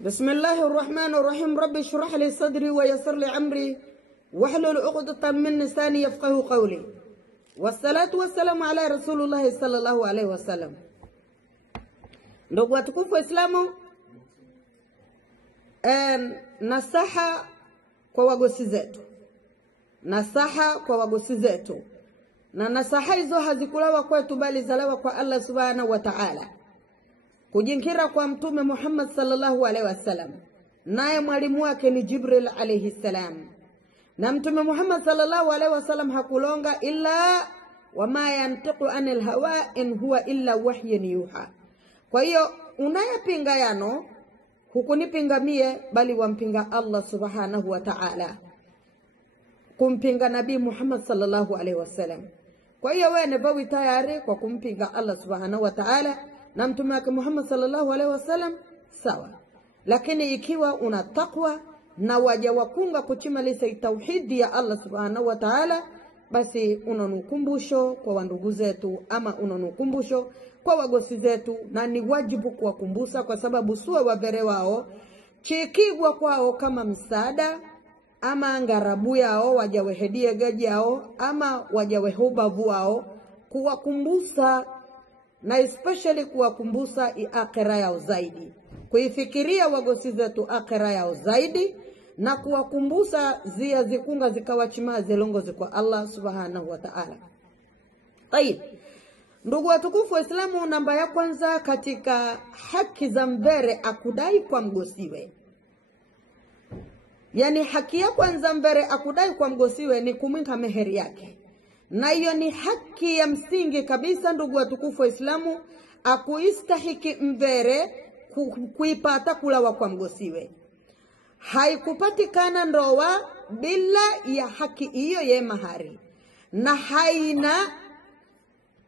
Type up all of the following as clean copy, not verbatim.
بسم الله الرحمن الرحيم. ربي اشرح لي صدري ويسر لي امري واحلل عقدة من لساني يفقهوا قولي. والصلاة والسلام على رسول الله صلى الله عليه wasallam. Ndugu watukufu Waislamu, nasaha kwa wagosi zetu. Nasaha kwa wagosi zetu. Na nasaha hizo hazikulawa kwetu bali zalawa kwa Allah subhanahu wa ta'ala. Kujinkira kwa mtume Muhammad sallallahu alaihi wasallam. Naye mwalimu wake ni Jibril alayhi salam. Na mtume Muhammad sallallahu alaihi wasallam hakulonga illa wama yantiqu anil hawa in huwa illa wahyun yuha. Kwa hiyo unayapinga yano hukunipinga mie bali wampinga Allah subhanahu wa ta'ala. Kumpinga Nabii Muhammad sallallahu alaihi wasallam. Kwa hiyo wewe ni bawi tayari kwa kumpinga Allah subhanahu wa ta'ala na mtume wake Muhammad sallallahu alaihi wasallam, sawa. Lakini ikiwa una takwa na waja wakunga kuchimalisha tauhidi ya Allah subhanahu wa ta'ala, basi unanukumbusho kwa wandugu zetu ama unanukumbusho kwa wagosi zetu, na ni wajibu kuwakumbusa kwa sababu suwe wabere wao chikigwa kwao kama msaada ama ngarabu yao wajawe hedie gaji yao ama wajawe hubavu wao, kuwakumbusa na especially kuwakumbusa akhira yao zaidi, kuifikiria wagosi zetu akhira yao zaidi, na kuwakumbusa zia zikunga zikawachima zelongozi kwa Allah subhanahu wa ta'ala. Tayib, ndugu watukufu Waislamu, namba ya kwanza katika haki za mbere akudai kwa mgosiwe. Yani haki ya kwanza mbere akudai kwa mgosiwe ni kumwinka meheri yake. Na hiyo ni haki ya msingi kabisa ndugu watukufu Waislamu, akuistahiki mbere kuipata kulawa kwa mgosiwe. Haikupatikana ndoa bila ya haki hiyo ya mahari. Na haina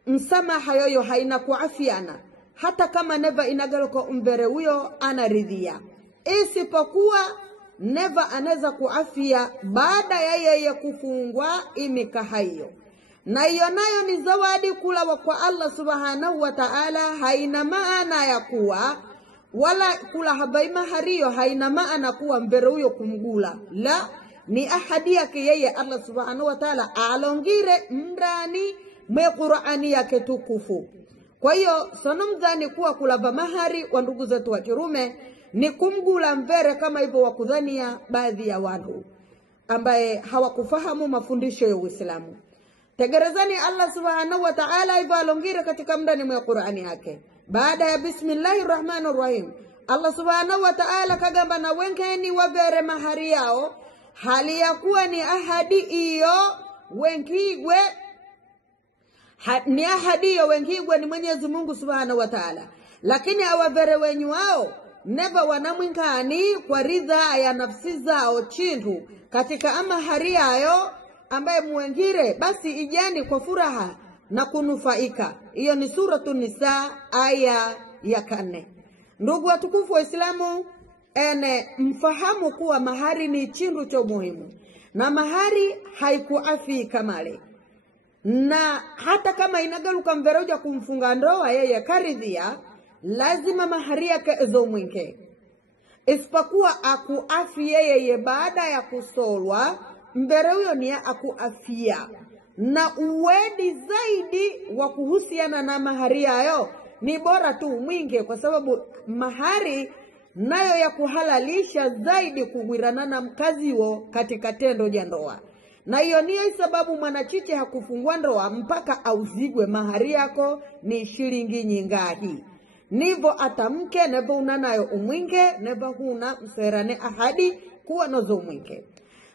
msamaha yoyo, haina kuafiana. Hata kama neva inagaloko mbere huyo anaridhia. Isipokuwa neva aneza kuafia baada ya yeye kufungwa imikaha hiyo. Na hiyo nayo ni zawadi kulawa kwa Allah subhanahu wa ta'ala. Haina maana ya kuwa wala kula habai mahariyo haina maana kuwa mbere huyo kumgula. La, ni ahadi yake yeye Allah subhanahu wa ta'ala alongire mrani mwe Qur'ani yake tukufu. Kwa hiyo sonomdhani kuwa kulava mahari wa ndugu zetu wa kirume ni kumgula mbere kama hivyo wakudhania baadhi ya watu ambaye hawakufahamu mafundisho ya Uislamu. Tegerezani Allah subhanahu wa ta'ala hivyo alongire katika mdani mwa Qur'ani yake. Baada ya bismillahirrahmanirrahim, Allah subhanahu wa ta'ala kagamba na wenkeni wabere mahari yao hali ya kuwa ni ahadi iyo wenkigwe ni ahadi iyo wenkigwe ni Mwenyezi Mungu subhanahu wa ta'ala. Lakini awabere wenyu wao neva wanamwinkani kwa ridha ya nafsi zao chintu katika amahari yayo ambaye muwengire, basi ijani kwa furaha na kunufaika. Iyo ni suratu Nisa aya ya 4. Ndugu watukufu Waislamu, mfahamu kuwa mahari ni chindu cha muhimu. Na mahari haikuafi kamale. Na hata kama inagaluka mveroja kumfunga ndoa yeye karidhia, lazima mahari yake ezo mwinke. Isipokuwa akuafi yeye baada ya kusolwa, mbere huyo ni akuafia. Na uwedi zaidi wa kuhusiana na mahari yayo ni bora tu mwinge, kwa sababu mahari nayo ya kuhalalisha zaidi kugwirana na mkaziwo katika tendo ja ndoa. Na hiyo ni sababu mwanachiche hakufungua ndoa mpaka auzigwe mahari yako ni shilingi nyingahi. Nivo atamke nevo unanayo umwinge, nevo huna mserane ahadi kuwa nozo umwinge.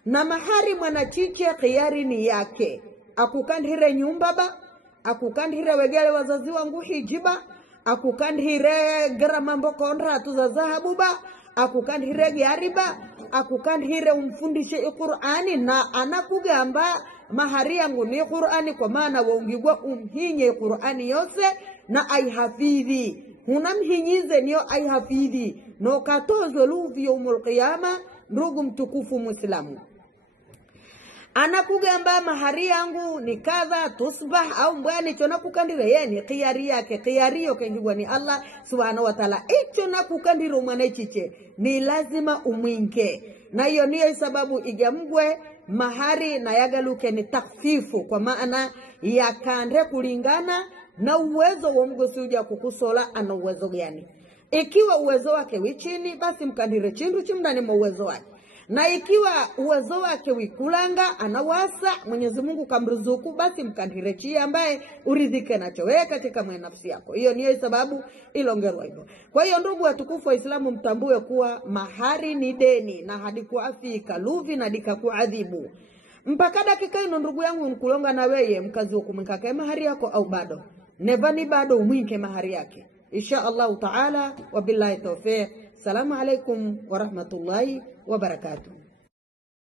Na mahari mwanachiche khiyari ni yake. Akukandhire nyumbaba, akukandhire wegele wazazi wangu hijiba, akukandhire garama mboko nratu za zahabu ba, akukandhire gyariba, akukandhire umfundishe Qur'ani na anakugamba mahari yangu ni Qur'ani, kwa maana waungigwa umhinye Qur'ani yose na aihafidhi. Hunamhinyize niyo aihafidhi. No katozo luvi yaumul qiyama, ndugu mtukufu Muislamu. anakugamba mahari yangu ni kadha tusbah au mbwani chona kukandire yeni khiyari yake khiyariyo kengibwa ni Allah subhanahu wa ta'ala. Icho na kukandiro mwana chiche ni lazima umwinke, na hiyo niyo sababu igamgwe mahari na yagaluke ni takfifu, kwa maana yakande kulingana na uwezo wa mgosi uja kukusola ana uwezo gani. Ikiwa uwezo wake wichini, basi mkandire chindu chimdani mwa uwezo wake, na ikiwa uwezo wake wikulanga anawasa Mwenyezi Mungu kamruzuku, basi mkandire chi ambaye uridhike nacho wewe katika nafsi yako. Hiyo niyo sababu ilongerwa hivyo. Kwa hiyo ndugu watukufu wa Islamu, mtambue kuwa mahari ni deni na hadi kuafika luvi na dika kuadhibu. Mpaka dakika ino ndugu yangu nkulonga na weye mkazi hukumikake mahari yako au bado nevani bado umwinke mahari yake insha Allah taala. Wabillahi tawfiq. Salamu alaikum wa rahmatullahi wa barakatuh.